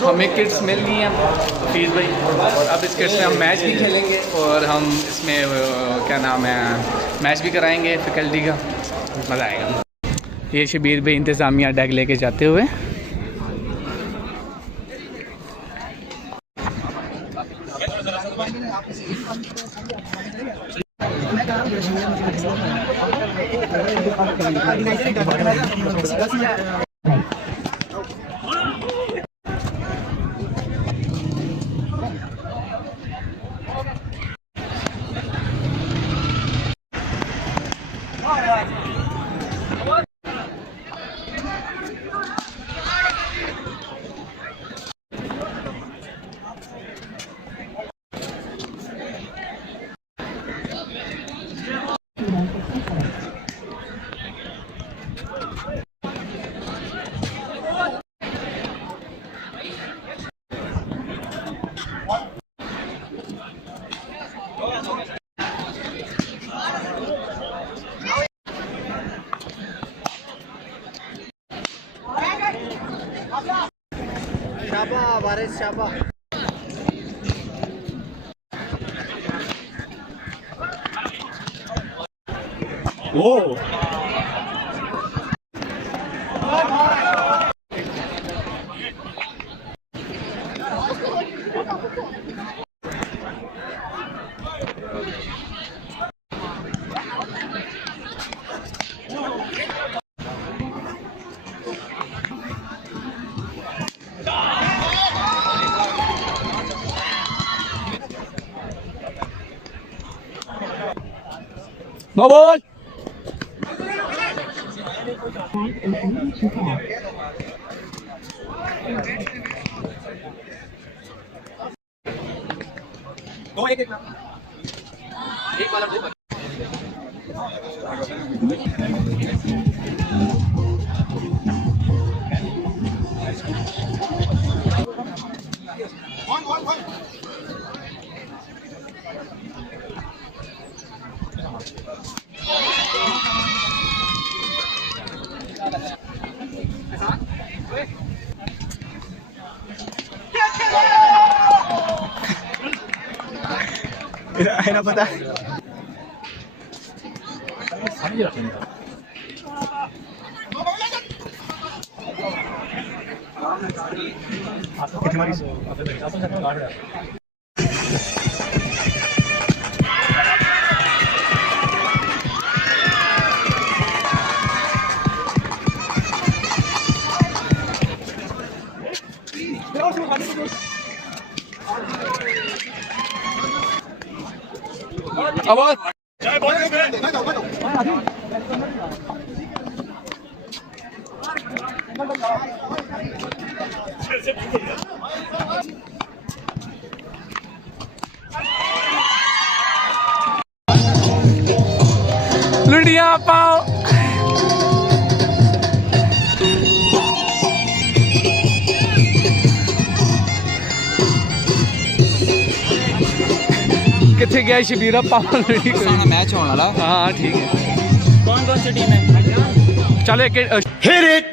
हमें किट्स मिल गई हैं फीस भाई, और अब इस किट्स में हम मैच भी खेलेंगे और हम इसमें क्या नाम है मैच भी कराएंगे फैकल्टी का, मज़ा आएगा। ये शबीर भाई इंतज़ामिया डैग लेके जाते हुए। Oh! No ball! Go एक बार दो है ना पता आवाज लुड़िया पाओ कितने गया शबीरा पावन मैच होने वाला। हाँ ठीक है। कौन कौन सी टीम है? चलो एक